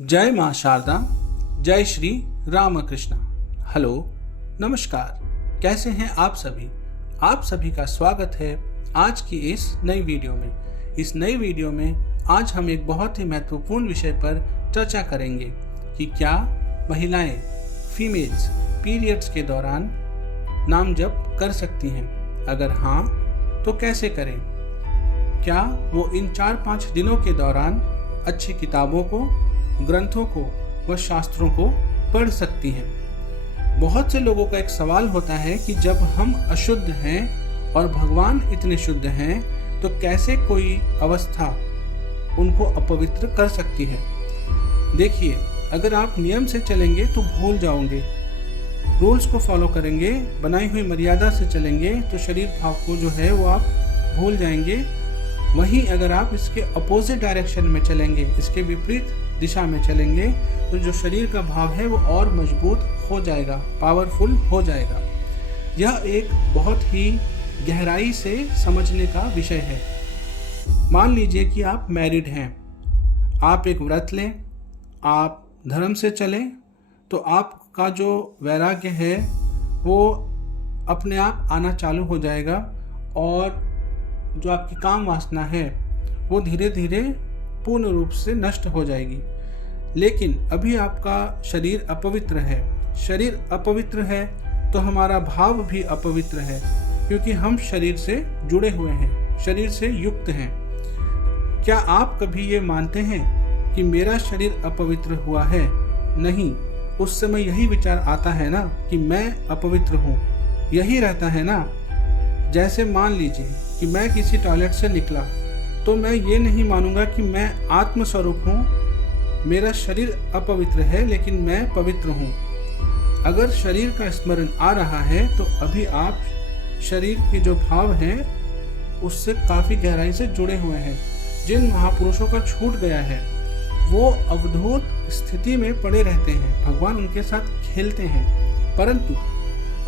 जय माँ शारदा, जय श्री रामकृष्ण। हेलो, नमस्कार। कैसे हैं आप सभी? आप सभी का स्वागत है आज की इस नई वीडियो में। इस नई वीडियो में आज हम एक बहुत ही महत्वपूर्ण विषय पर चर्चा करेंगे कि क्या महिलाएं फीमेल्स पीरियड्स के दौरान नाम जप कर सकती हैं? अगर हाँ तो कैसे करें? क्या वो इन 4-5 दिनों के दौरान अच्छी किताबों को, ग्रंथों को व शास्त्रों को पढ़ सकती हैं? बहुत से लोगों का एक सवाल होता है कि जब हम अशुद्ध हैं और भगवान इतने शुद्ध हैं तो कैसे कोई अवस्था उनको अपवित्र कर सकती है? देखिए, अगर आप नियम से चलेंगे तो भूल जाओगे, रूल्स को फॉलो करेंगे, बनाई हुई मर्यादा से चलेंगे तो शरीर भाव को जो है वो आप भूल जाएंगे। वहीं अगर आप इसके अपोजिट डायरेक्शन में चलेंगे, इसके विपरीत दिशा में चलेंगे, तो जो शरीर का भाव है वो और मजबूत हो जाएगा, पावरफुल हो जाएगा। यह एक बहुत ही गहराई से समझने का विषय है। मान लीजिए कि आप मैरिड हैं, आप एक व्रत लें, आप धर्म से चलें, तो आपका जो वैराग्य है वो अपने आप आना चालू हो जाएगा और जो आपकी काम वासना है वो धीरे धीरे पूर्ण रूप से नष्ट हो जाएगी। लेकिन अभी आपका शरीर अपवित्र है। शरीर अपवित्र है तो हमारा भाव भी अपवित्र है, क्योंकि हम शरीर से जुड़े हुए हैं, शरीर से युक्त हैं। क्या आप कभी ये मानते हैं कि मेरा शरीर अपवित्र हुआ है? नहीं। उस समय यही विचार आता है ना कि मैं अपवित्र हूँ, यही रहता है ना। जैसे मान लीजिए कि मैं किसी टॉयलेट से निकला तो मैं ये नहीं मानूंगा कि मैं आत्मस्वरूप हूँ, मेरा शरीर अपवित्र है लेकिन मैं पवित्र हूँ। अगर शरीर का स्मरण आ रहा है तो अभी आप शरीर के जो भाव हैं उससे काफ़ी गहराई से जुड़े हुए हैं। जिन महापुरुषों का छूट गया है वो अवधूत स्थिति में पड़े रहते हैं, भगवान उनके साथ खेलते हैं, परंतु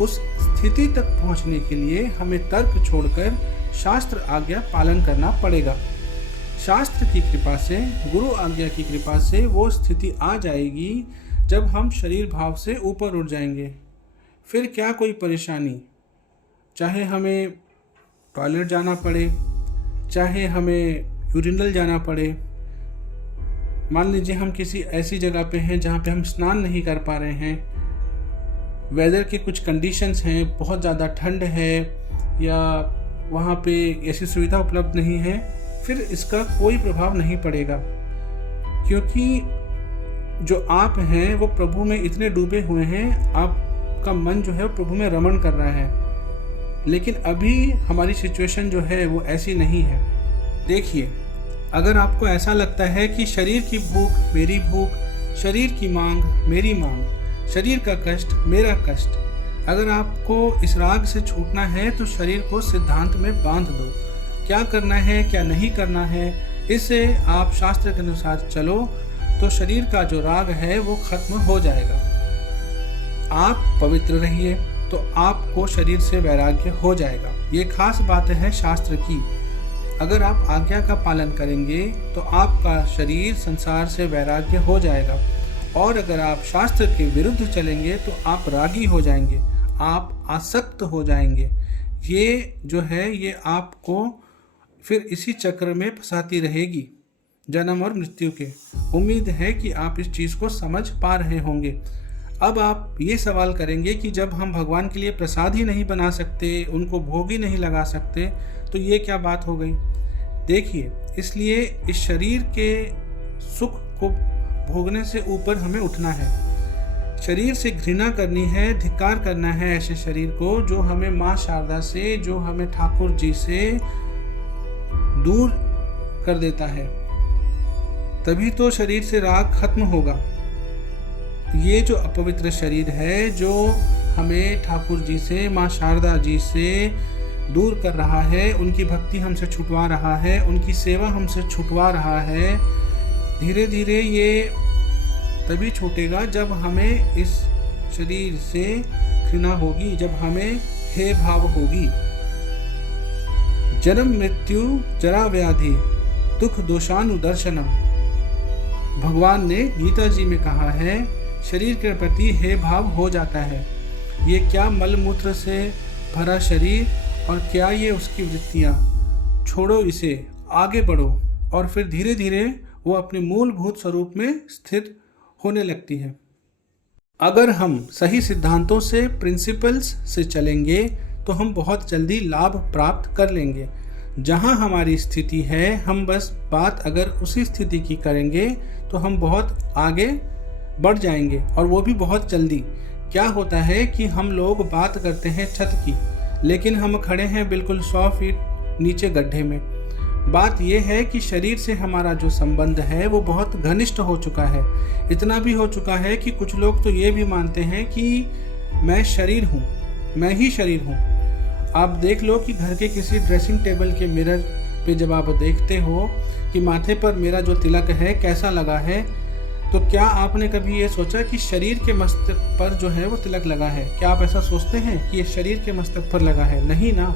उस स्थिति तक पहुंचने के लिए हमें तर्क छोड़कर शास्त्र आज्ञा पालन करना पड़ेगा। शास्त्र की कृपा से, गुरु आज्ञा की कृपा से वो स्थिति आ जाएगी जब हम शरीर भाव से ऊपर उठ जाएंगे। फिर क्या कोई परेशानी, चाहे हमें टॉयलेट जाना पड़े, चाहे हमें यूरिनल जाना पड़े। मान लीजिए हम किसी ऐसी जगह पे हैं जहाँ पे हम स्नान नहीं कर पा रहे हैं, वेदर के कुछ कंडीशंस हैं, बहुत ज़्यादा ठंड है या वहाँ पे ऐसी सुविधा उपलब्ध नहीं है, फिर इसका कोई प्रभाव नहीं पड़ेगा, क्योंकि जो आप हैं वो प्रभु में इतने डूबे हुए हैं, आपका मन जो है वो प्रभु में रमण कर रहा है। लेकिन अभी हमारी सिचुएशन जो है वो ऐसी नहीं है। देखिए, अगर आपको ऐसा लगता है कि शरीर की भूख मेरी भूख, शरीर की मांग मेरी मांग, शरीर का कष्ट मेरा कष्ट, अगर आपको इस राग से छूटना है तो शरीर को सिद्धांत में बांध दो। क्या करना है, क्या नहीं करना है, इससे आप शास्त्र के अनुसार चलो तो शरीर का जो राग है वो खत्म हो जाएगा। आप पवित्र रहिए तो आपको शरीर से वैराग्य हो जाएगा। ये खास बात है शास्त्र की। अगर आप आज्ञा का पालन करेंगे तो आपका शरीर संसार से वैराग्य हो जाएगा, और अगर आप शास्त्र के विरुद्ध चलेंगे तो आप रागी हो जाएंगे, आप आसक्त हो जाएंगे। ये जो है ये आपको फिर इसी चक्र में फंसाती रहेगी, जन्म और मृत्यु के। उम्मीद है कि आप इस चीज़ को समझ पा रहे होंगे। अब आप ये सवाल करेंगे कि जब हम भगवान के लिए प्रसाद ही नहीं बना सकते, उनको भोग ही नहीं लगा सकते, तो ये क्या बात हो गई? देखिए, इसलिए इस शरीर के सुख को भोगने से ऊपर हमें उठना है। शरीर से घृणा करनी है, धिक्कार करना है ऐसे शरीर को जो हमें माँ शारदा से, जो हमें ठाकुर जी से दूर कर देता है। तभी तो शरीर से राग खत्म होगा। ये जो अपवित्र शरीर है जो हमें ठाकुर जी से, माँ शारदा जी से दूर कर रहा है, उनकी भक्ति हमसे छुटवा रहा है, उनकी सेवा हमसे छुटवा रहा है, धीरे धीरे ये तभी छूटेगा जब हमें इस शरीर से घृणा होगी, जब हमें हे भाव होगी। जन्म मृत्यु जरा व्याधि दुख दोषानुदर्शनम, भगवान ने गीता जी में कहा है, शरीर के प्रति हे भाव हो जाता है। ये क्या मलमूत्र से भरा शरीर और क्या ये उसकी वृत्तियाँ, छोड़ो इसे, आगे बढ़ो। और फिर धीरे धीरे वो अपने मूलभूत स्वरूप में स्थित होने लगती है। अगर हम सही सिद्धांतों से, प्रिंसिपल्स से चलेंगे तो हम बहुत जल्दी लाभ प्राप्त कर लेंगे। जहाँ हमारी स्थिति है, हम बस बात अगर उसी स्थिति की करेंगे तो हम बहुत आगे बढ़ जाएंगे, और वो भी बहुत जल्दी। क्या होता है कि हम लोग बात करते हैं छत की, लेकिन हम खड़े हैं बिल्कुल 100 फीट नीचे गड्ढे में। बात यह है कि शरीर से हमारा जो संबंध है वो बहुत घनिष्ठ हो चुका है। इतना भी हो चुका है कि कुछ लोग तो ये भी मानते हैं कि मैं शरीर हूँ, मैं ही शरीर हूँ। आप देख लो कि घर के किसी ड्रेसिंग टेबल के मिरर पे जब आप देखते हो कि माथे पर मेरा जो तिलक है कैसा लगा है, तो क्या आपने कभी ये सोचा कि शरीर के मस्तक पर जो है वो तिलक लगा है? क्या आप ऐसा सोचते हैं कि ये शरीर के मस्तक पर लगा है? नहीं ना।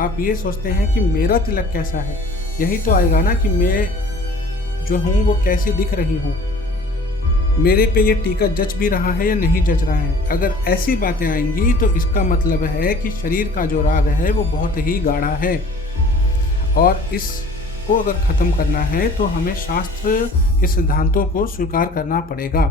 आप ये सोचते हैं कि मेरा तिलक कैसा है। यही तो आएगा ना कि मैं जो हूँ वो कैसी दिख रही हूँ, मेरे पे ये टीका जच भी रहा है या नहीं जच रहा है। अगर ऐसी बातें आएंगी तो इसका मतलब है कि शरीर का जो राग है वो बहुत ही गाढ़ा है, और इसको अगर ख़त्म करना है तो हमें शास्त्र के सिद्धांतों को स्वीकार करना पड़ेगा।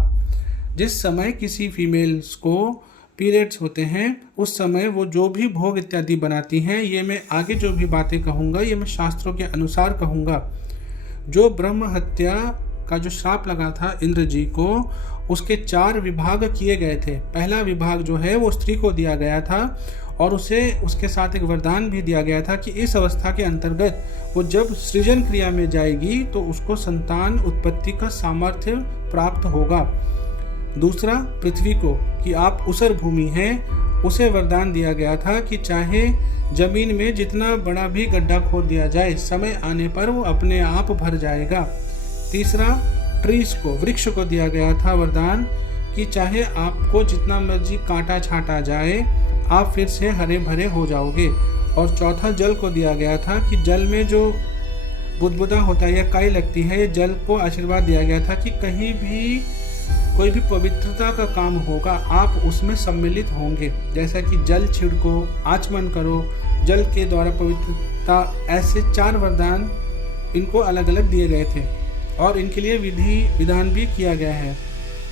जिस समय किसी फीमेल्स को पीरियड्स होते हैं, उस समय वो जो भी भोग इत्यादि बनाती हैं, ये मैं आगे जो भी बातें कहूँगा ये मैं शास्त्रों के अनुसार कहूँगा। जो ब्रह्म हत्या का जो श्राप लगा था इंद्र जी को, उसके 4 विभाग किए गए थे। पहला विभाग जो है वो स्त्री को दिया गया था, और उसे उसके साथ एक वरदान भी दिया गया था कि इस अवस्था के अंतर्गत वो जब सृजन क्रिया में जाएगी तो उसको संतान उत्पत्ति का सामर्थ्य प्राप्त होगा। दूसरा, पृथ्वी को कि आप उसर भूमि हैं, उसे वरदान दिया गया था कि चाहे जमीन में जितना बड़ा भी गड्ढा खोद दिया जाए, समय आने पर वो अपने आप भर जाएगा। तीसरा, ट्रीज को, वृक्ष को दिया गया था वरदान कि चाहे आपको जितना मर्जी काटा छाटा जाए, आप फिर से हरे भरे हो जाओगे। और चौथा, जल को दिया गया था कि जल में जो बुदबुदा होता है या काई लगती है, जल को आशीर्वाद दिया गया था कि कहीं भी कोई भी पवित्रता का काम होगा आप उसमें सम्मिलित होंगे। जैसा कि जल छिड़को, आचमन करो, जल के द्वारा पवित्रता, ऐसे 4 वरदान इनको अलग अलग दिए गए थे, और इनके लिए विधि विधान भी किया गया है।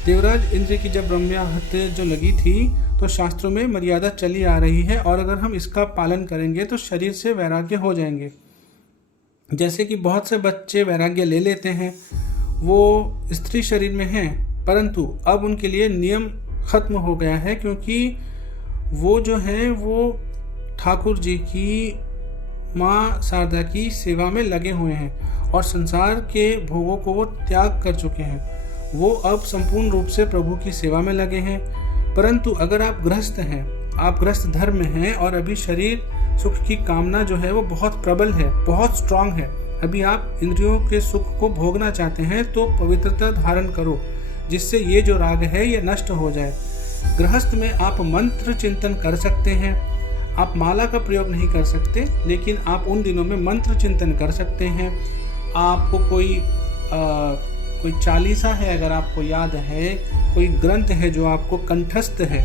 देवराज इंद्र की जब ब्रह्मा हत्या जो लगी थी तो शास्त्रों में मर्यादा चली आ रही है, और अगर हम इसका पालन करेंगे तो शरीर से वैराग्य हो जाएंगे। जैसे कि बहुत से बच्चे वैराग्य ले लेते हैं, वो स्त्री शरीर में हैं, परंतु अब उनके लिए नियम खत्म हो गया है, क्योंकि वो जो है वो ठाकुर जी की माँ शारदा की सेवा में लगे हुए हैं और संसार के भोगों को वो त्याग कर चुके हैं। वो अब संपूर्ण रूप से प्रभु की सेवा में लगे हैं। परंतु अगर आप गृहस्थ हैं, आप गृहस्थ धर्म में हैं और अभी शरीर सुख की कामना जो है वो बहुत प्रबल है, बहुत स्ट्रांग है, अभी आप इंद्रियों के सुख को भोगना चाहते हैं, तो पवित्रता धारण करो जिससे ये जो राग है ये नष्ट हो जाए। गृहस्थ में आप मंत्र चिंतन कर सकते हैं, आप माला का प्रयोग नहीं कर सकते, लेकिन आप उन दिनों में मंत्र चिंतन कर सकते हैं। आपको कोई चालीसा है, अगर आपको याद है, कोई ग्रंथ है जो आपको कंठस्थ है,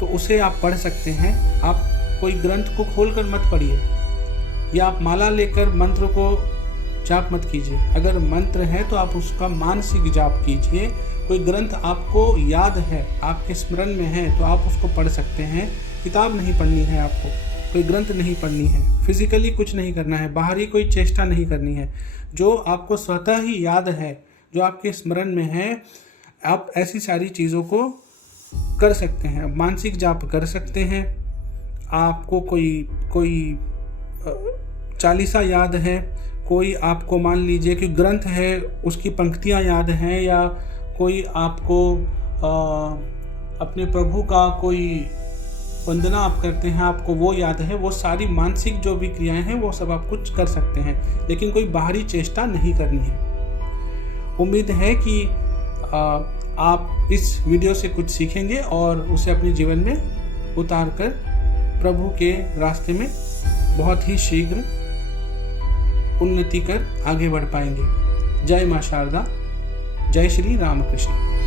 तो उसे आप पढ़ सकते हैं। आप कोई ग्रंथ को खोलकर मत पढ़िए, या आप माला लेकर मंत्र को जाप मत कीजिए। अगर मंत्र है तो आप उसका मानसिक जाप कीजिए। कोई ग्रंथ आपको याद है, आपके स्मरण में है, तो आप उसको पढ़ सकते हैं। किताब नहीं पढ़नी है आपको, कोई ग्रंथ नहीं पढ़नी है, फिजिकली कुछ नहीं करना है, बाहरी कोई चेष्टा नहीं करनी है। जो आपको स्वतः ही याद है, जो आपके स्मरण में है, आप ऐसी सारी चीज़ों को कर सकते हैं। मानसिक जाप कर सकते हैं। आपको कोई चालीसा याद है, कोई आपको मान लीजिए कि ग्रंथ है उसकी पंक्तियां याद हैं, या कोई आपको अपने प्रभु का कोई वंदना आप करते हैं, आपको वो याद है, वो सारी मानसिक जो भी क्रियाएं हैं वो सब आप कुछ कर सकते हैं, लेकिन कोई बाहरी चेष्टा नहीं करनी है। उम्मीद है कि आप इस वीडियो से कुछ सीखेंगे और उसे अपने जीवन में उतार कर प्रभु के रास्ते में बहुत ही शीघ्र उन्नति कर आगे बढ़ पाएंगे। जय माँ शारदा, जय श्री रामकृष्ण।